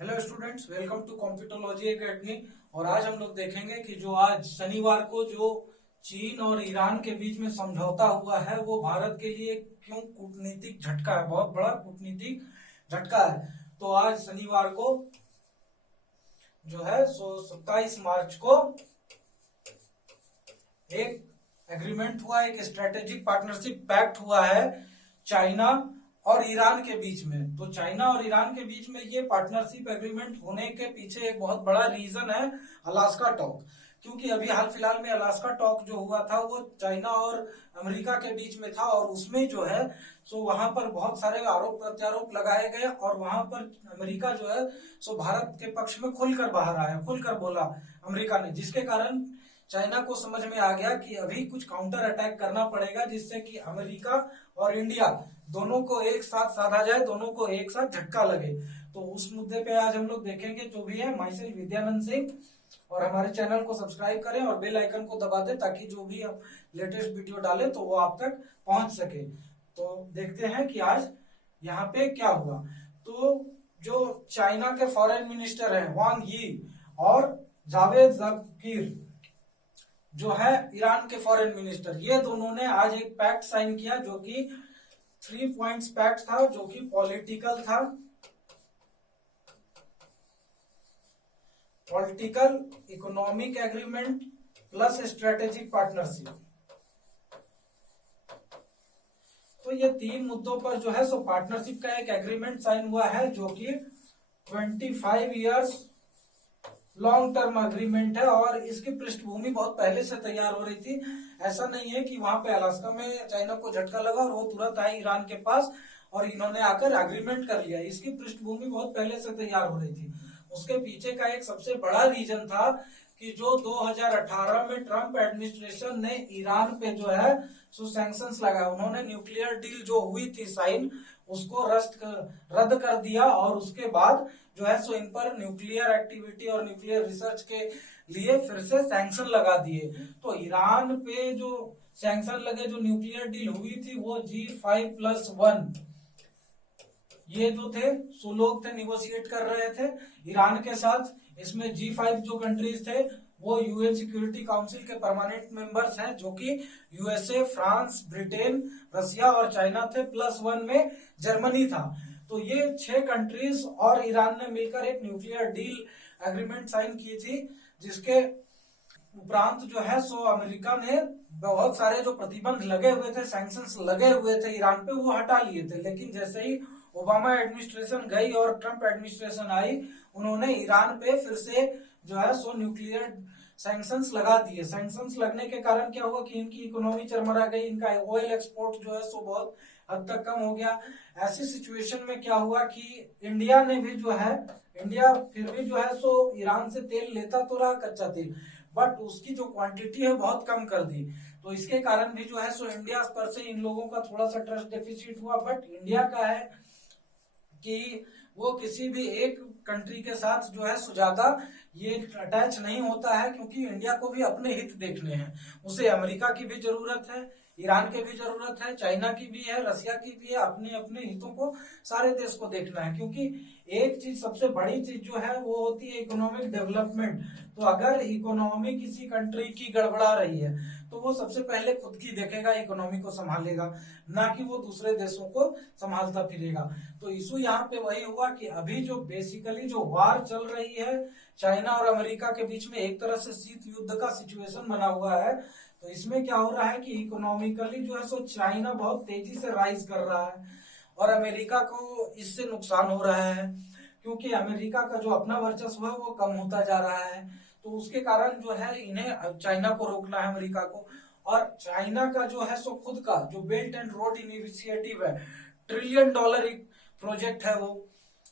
Hello students, welcome to Computerology Academy. और आज हम लोग देखेंगे कि जो आज शनिवार को जो चीन और ईरान के बीच में समझौता हुआ है वो भारत के लिए क्यों कूटनीतिक झटका है, बहुत बड़ा कूटनीतिक झटका है। तो आज शनिवार को जो है 27 मार्च को एक एग्रीमेंट हुआ, एक स्ट्रेटेजिक पार्टनरशिप पैक्ट हुआ है चाइना और ईरान के बीच में। तो चाइना और ईरान के बीच में ये पार्टनरशिप एग्रीमेंट होने के पीछे एक बहुत बड़ा रीजन है अलास्का टॉक। क्योंकि अभी हाल फिलहाल में अलास्का टॉक जो हुआ था वो चाइना और अमेरिका के बीच में था, और उसमें जो है सो वहां पर बहुत सारे आरोप प्रत्यारोप लगाए गए, और वहां पर अमेरिका जो है सो भारत के पक्ष में खुलकर बाहर आया, खुलकर बोला अमेरिका ने, जिसके कारण चाइना को समझ में आ गया कि अभी कुछ काउंटर अटैक करना पड़ेगा, जिससे कि अमेरिका और इंडिया दोनों को एक साथ साधा जाए, दोनों को एक साथ झटका लगे। तो उस मुद्दे पे आज हम लोग देखेंगे। जो भी है, माई सेल्फ विद्यानंद सिंह, और हमारे चैनल को सब्सक्राइब करें और बेल आइकन को दबा दें ताकि जो भी हम लेटेस्ट वीडियो डालें तो वो आप तक पहुंच सके। तो देखते हैं कि आज यहाँ पे क्या हुआ। तो जो चाइना के फॉरेन मिनिस्टर हैं वांग यी और जावेद जकीर जो है ईरान के फॉरेन मिनिस्टर, ये दोनों ने आज एक पैक्ट साइन किया जो कि 3 पॉइंट्स पैक्ट था, जो कि पॉलिटिकल था, political economic agreement plus strategic partnership. तो ये 3 मुद्दों पर जो है सो पार्टनरशिप का एक एग्रीमेंट साइन हुआ है, जो कि 25 इयर्स लॉन्ग टर्म अग्रीमेंट है। और इसकी पृष्ठभूमि बहुत पहले से तैयार हो रही थी। ऐसा नहीं है कि वहां पे अलास्का में चाइना को झटका लगा और वो तुरंत आए ईरान के पास और इन्होंने आकर एग्रीमेंट कर लिया। इसकी पृष्ठभूमि बहुत पहले से तैयार हो रही थी। उसके पीछे का एक सबसे बड़ा रीजन था कि जो 2018 में ट्रंप एडमिनिस्ट्रेशन ने ईरान पे जो है सो सैंक्शंस लगाया, उन्होंने न्यूक्लियर डील जो हुई थी साइन, उसको रद्द कर दिया, और उसके बाद जो है सो इन पर न्यूक्लियर एक्टिविटी और न्यूक्लियर रिसर्च के लिए फिर से सैंक्शन लगा दिए। तो ईरान पे जो सैंक्शन लगे, जो न्यूक्लियर डील हुई थी वो G5+1, ये जो थे सो लोग थे निगोशिएट कर रहे थे ईरान के साथ। इसमें G5 जो कंट्रीज थे वो यूएन सिक्योरिटी काउंसिल के परमानेंट मेंबर्स हैं, जो कि यूएसए, फ्रांस, ब्रिटेन, रसिया और चाइना थे। +1 में जर्मनी था। तो ये 6 कंट्रीज और ईरान ने मिलकर एक न्यूक्लियर डील एग्रीमेंट साइन की थी, जिसके उपरांत जो है सो अमेरिका ने बहुत सारे जो प्रतिबंध लगे हुए थे, सैंक्शंस लगे हुए थे ईरान पे, वो हटा लिए थे। लेकिन जैसे ही ओबामा एडमिनिस्ट्रेशन गई और ट्रंप एडमिनिस्ट्रेशन आई, उन्होंने ईरान पे फिर से जो है सो न्यूक्लियर सैंक्शंस लगा दिए। सैंक्शंस लगने के कारण क्या हुआ कि इनकी इकोनॉमी चरमरा गई, इनका ऑयल एक्सपोर्ट जो है सो बहुत हद तक कम हो गया। ऐसी सिचुएशन में क्या हुआ कि इंडिया ने भी जो है, इंडिया फिर भी जो है सो ईरान से तेल लेता तो रहा, कच्चा तेल, बट उसकी जो क्वांटिटी है बहुत कम कर दी। तो इसके कारण भी जो है सो इंडिया पर से इन लोगों का थोड़ा सा ट्रस्ट डेफिसिट हुआ। बट इंडिया का है कि वो किसी भी एक कंट्री के साथ जो है सो ज्यादा ये अटैच नहीं होता है, क्योंकि इंडिया को भी अपने हित देखने हैं। उसे अमेरिका की भी जरूरत है, ईरान की भी जरूरत है, चाइना की भी है, रसिया की भी है। अपने अपने हितों को सारे देश को देखना है, क्योंकि एक चीज, सबसे बड़ी चीज जो है वो होती है इकोनॉमिक डेवलपमेंट। तो अगर इकोनॉमी किसी कंट्री की गड़बड़ा रही है तो वो सबसे पहले खुद की देखेगा, इकोनॉमी को संभालेगा, ना कि वो दूसरे देशों को संभालता फिरेगा। तो इशू यहाँ पे वही हुआ कि अभी जो बेसिकली जो वार चल रही है चाइना और अमेरिका के बीच में, एक तरह से शीत युद्ध का सिचुएशन बना हुआ है। तो इसमें क्या हो रहा है कि इकोनॉमिकली जो है सो चाइना बहुत तेजी से राइज कर रहा है और अमेरिका को इससे नुकसान हो रहा है, क्योंकि अमेरिका का जो अपना वर्चस्व है वो कम होता जा रहा है। तो उसके कारण जो है इन्हें चाइना को रोकना है, अमेरिका को। और चाइना का जो है सो खुद का जो बेल्ट एंड रोड इनिशिएटिव है, $1 ट्रिलियन एक प्रोजेक्ट है वो,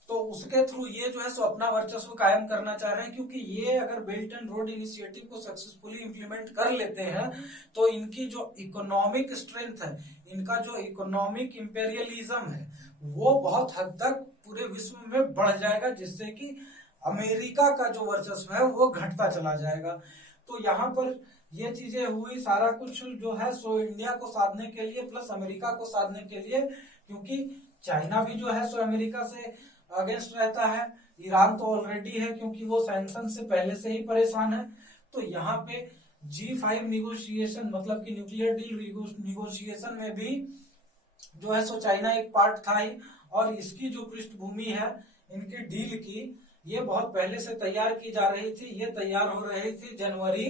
तो उसके थ्रू ये जो है सो अपना वर्चस्व कायम करना चाह रहे हैं। क्योंकि ये अगर बेल्ट एंड रोड इनिशिएटिव को सक्सेसफुली इंप्लीमेंट कर लेते हैं तो इनकी जो इकोनॉमिक स्ट्रेंथ है, इनका जो इकोनॉमिक इंपेरियलिज्म है, वो बहुत हद तक पूरे विश्व में बढ़ जाएगा, जिससे कि अमेरिका का जो वर्चस्व है वो घटता चला जाएगा। तो यहाँ पर ये चीजें हुई, सारा कुछ जो है सो इंडिया को साधने के लिए प्लस अमेरिका को साधने के लिए, क्योंकि चाइना भी जो है सो अमेरिका से अगेंस्ट रहता है। ईरान तो ऑलरेडी है क्योंकि वो सैंक्शन से पहले से ही परेशान है। तो यहाँ पे G5 निगोशिएशन मतलब कि न्यूक्लियर डील निगोशिएशन में भी जो है सो चाइना एक पार्ट था ही, और इसकी जो पृष्ठभूमि है इनकी डील की, ये बहुत पहले से तैयार की जा रही थी। ये तैयार हो रही थी जनवरी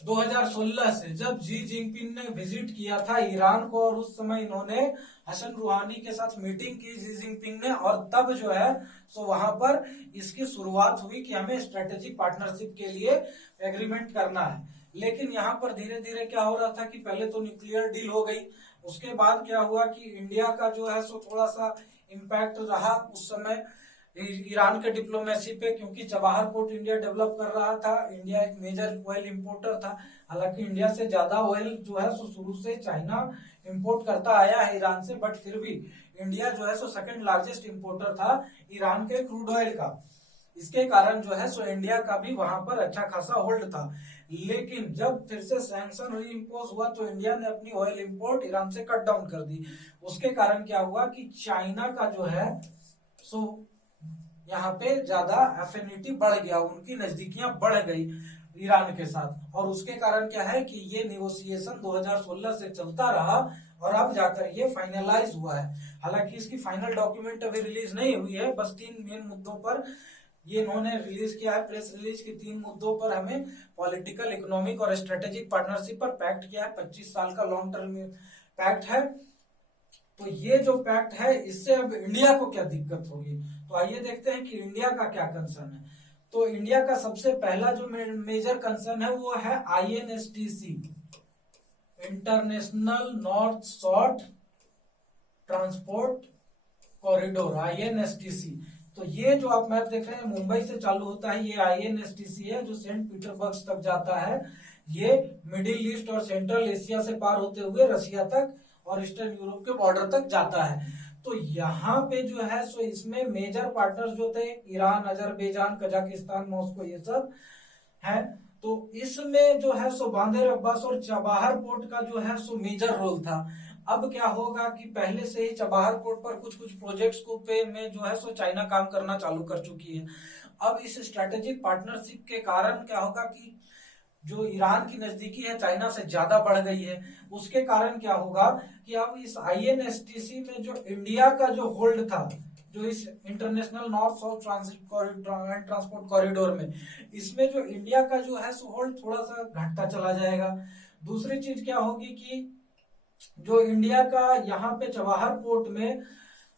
2016 से, जब जी जिनपिंग ने विजिट किया था ईरान को, और उस समय इन्होंने हसन रूहानी के साथ मीटिंग की जी जिनपिंग ने, और तब जो है सो वहां पर इसकी शुरुआत हुई कि हमें स्ट्रेटेजिक पार्टनरशिप के लिए एग्रीमेंट करना है। लेकिन यहाँ पर धीरे धीरे क्या हो रहा था कि पहले तो न्यूक्लियर डील हो गई, उसके बाद क्या हुआ कि इंडिया का जो है सो थोड़ा सा इम्पैक्ट रहा उस समय ईरान के डिप्लोमेसी पे, क्योंकि चबाहर पोर्ट इंडिया डेवलप कर रहा था। इंडिया एक मेजर ऑयल इंपोर्टर था। हालांकि इंडिया से ज्यादा ऑयल जो है सो शुरू से चाइना इंपोर्ट करता आया है ईरान से, बट फिर भी इंडिया जो है सो सेकंड लार्जेस्ट इंपोर्टर था ईरान के क्रूड ऑयल का। इसके कारण जो है सो इंडिया का भी वहां पर अच्छा खासा होल्ड था। लेकिन जब फिर से सैंक्शन री इम्पोज हुआ तो इंडिया ने अपनी ऑयल इंपोर्ट ईरान से कट डाउन कर दी। उसके कारण क्या हुआ कि चाइना का जो है सो यहाँ पे ज्यादा एफिनिटी बढ़ गया, उनकी नजदीकियां बढ़ गई ईरान के साथ, और उसके कारण क्या है कि ये निगोशिएशन 2016 से चलता रहा और अब जाकर ये फाइनलाइज हुआ है। हालांकि इसकी फाइनल डॉक्यूमेंट अभी रिलीज नहीं हुई है, बस 3 मेन मुद्दों पर ये इन्होंने रिलीज किया है, प्रेस रिलीज की 3 मुद्दों पर हमें पॉलिटिकल, इकोनॉमिक और स्ट्रेटेजिक पार्टनरशिप पर पैक्ट किया है। 25 साल का लॉन्ग टर्म पैक्ट है। तो ये जो पैक्ट है इससे अब इंडिया को क्या दिक्कत होगी, तो आइए देखते हैं कि इंडिया का क्या कंसर्न है। तो इंडिया का सबसे पहला जो मेजर कंसर्न है वो है INSTC, international north south transport corridor, INSTC। तो ये जो आप मैप देख रहे हैं मुंबई से चालू होता है, ये INSTC है जो सेंट पीटरबर्ग तक जाता है। ये मिडिल ईस्ट और सेंट्रल एशिया से पार होते हुए रशिया तक और ईस्टर्न यूरोप के बॉर्डर तक जाता है। तो यहाँ पे जो है सो इसमें मेजर पार्टनर्स जो थे ईरान, अजरबैजान, कजाकिस्तान, मॉस्को, ये सब है। तो इसमें जो है सो बांदर अब्बास और चबाहर पोर्ट का जो है सो मेजर रोल था। अब क्या होगा कि पहले से ही चबाहर पोर्ट पर कुछ कुछ प्रोजेक्ट्स को पे में जो है सो चाइना काम करना चालू कर चुकी है। अब इस स्ट्रेटेजिक पार्टनरशिप के कारण क्या होगा कि जो ईरान की नजदीकी है चाइना से ज्यादा बढ़ गई है। उसके कारण क्या होगा कि अब इस INSTC में जो इंडिया का जो होल्ड था, जो इस international north south transport corridor में, इसमें जो इंडिया का जो है सो होल्ड थोड़ा सा घटता चला जाएगा। दूसरी चीज क्या होगी कि जो इंडिया का यहाँ पे चबाहर पोर्ट में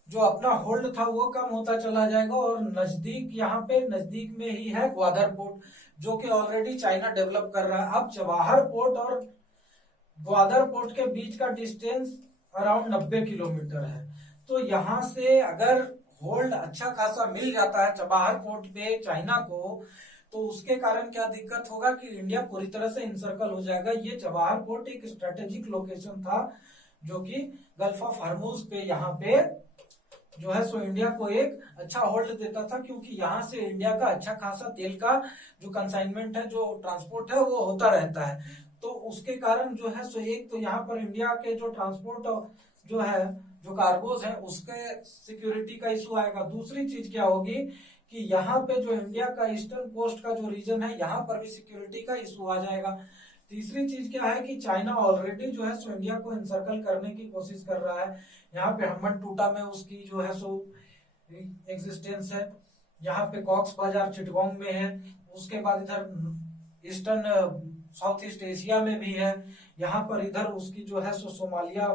जो अपना होल्ड था वो कम होता चला जाएगा, और नजदीक यहाँ पे नजदीक में ही है ग्वादर पोर्ट, जो कि ऑलरेडी चाइना डेवलप कर रहा है। अब चबाहर पोर्ट और ग्वादर पोर्ट के बीच का डिस्टेंस अराउंड 90 किलोमीटर है। तो यहाँ से अगर होल्ड अच्छा खासा मिल जाता है चबाहर पोर्ट पे चाइना को, तो उसके कारण क्या दिक्कत होगा कि इंडिया पूरी तरह से इंसर्कल हो जाएगा। ये चबाहर पोर्ट एक स्ट्रेटेजिक लोकेशन था जो कि गल्फ ऑफ हर्मुज पे यहाँ पे जो है सो इंडिया को एक अच्छा होल्ड देता था, क्योंकि यहाँ से इंडिया का अच्छा खासा तेल का जो कंसाइनमेंट है, जो ट्रांसपोर्ट है, वो होता रहता है। तो उसके कारण जो है सो एक तो यहाँ पर इंडिया के जो ट्रांसपोर्ट जो है, जो कार्गोज है, उसके सिक्योरिटी का इशू आएगा। दूसरी चीज क्या होगी कि यहाँ पे जो इंडिया का ईस्टर्न कोस्ट का जो रीजन है, यहाँ पर भी सिक्योरिटी का इशू आ जाएगा। तीसरी चीज क्या है कि चाइना ऑलरेडी जो है सो इंडिया को इंसर्कल करने की कोशिश कर रहा है। यहाँ पे हम्बन टूटा में उसकी जो है सो एग्जिस्टेंस है, यहाँ पे कॉक्स बाजार चिटगोंग में है, उसके बाद इधर ईस्टर्न साउथ ईस्ट एशिया में भी है, यहाँ पर इधर उसकी जो है सो सोमालिया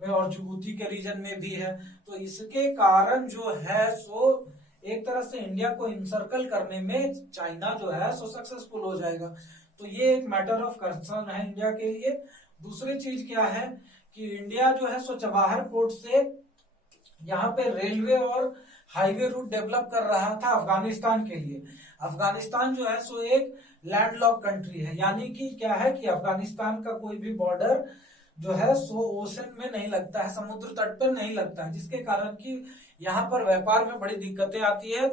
में और जिबूती के रीजन में भी है। तो इसके कारण जो है सो एक तरह से इंडिया को इंसर्कल करने में चाइना जो है सो सक्सेसफुल हो जाएगा। तो ये एक मैटर ऑफ कंसर्न है इंडिया के लिए। दूसरी चीज क्या है कि इंडिया जो है सो चबाहर पोर्ट से यहाँ पे रेलवे और हाईवे रूट डेवलप कर रहा था अफगानिस्तान के लिए। अफगानिस्तान जो है सो एक लैंडलॉक कंट्री है, यानी कि क्या है कि अफगानिस्तान का कोई भी बॉर्डर जो है सो ओशन में नहीं लगता है, समुद्र तट पर नहीं लगता है, जिसके कारण कि यहाँ पर व्यापार में बड़ी दिक्कतें आती है।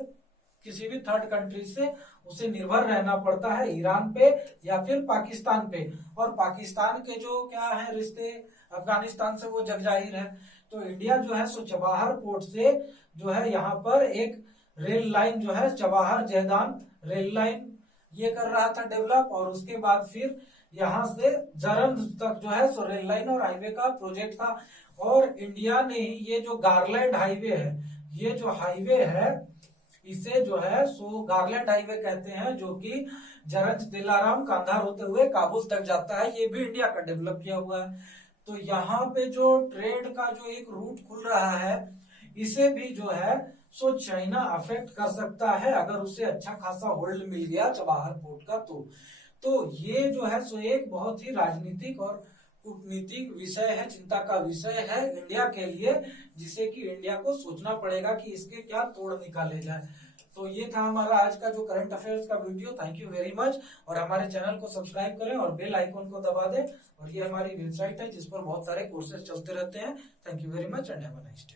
किसी भी थर्ड कंट्री से उसे निर्भर रहना पड़ता है, ईरान पे या फिर पाकिस्तान पे, और पाकिस्तान के जो क्या है रिश्ते अफगानिस्तान से वो जग जाहिर है। तो इंडिया जो है सो चबाहर पोर्ट से जो है यहाँ पर एक रेल लाइन जो है चबाहर जहदान रेल लाइन ये कर रहा था डेवलप, और उसके बाद फिर यहाँ से जरंद तक जो है सो रेल लाइन और हाईवे का प्रोजेक्ट था। और इंडिया ने ही ये जो गारलैंड हाईवे है, ये जो हाईवे है इसे जो है सो गारलैंड हाईवे कहते हैं, जो कि जरंज दिलाराम कांधार होते हुए काबुल तक जाता है। ये भी इंडिया का डेवलप किया हुआ है। तो यहाँ पे जो ट्रेड का जो एक रूट खुल रहा है, इसे भी जो है सो चाइना अफेक्ट कर सकता है अगर उसे अच्छा खासा होल्ड मिल गया चबाहर पोर्ट का। तो ये जो है सो एक बहुत ही राजनीतिक और कूटनीतिक विषय है, चिंता का विषय है इंडिया के लिए, जिसे कि इंडिया को सोचना पड़ेगा कि इसके क्या तोड़ निकाले जाए। तो ये था हमारा आज का जो करंट अफेयर्स का video. Thank you very much, और हमारे चैनल को सब्सक्राइब करें और बेल आइकन को दबा दें। और ये हमारी वेबसाइट है जिस पर बहुत सारे कोर्सेज चलते रहते हैं। Thank you very much and have a nice day.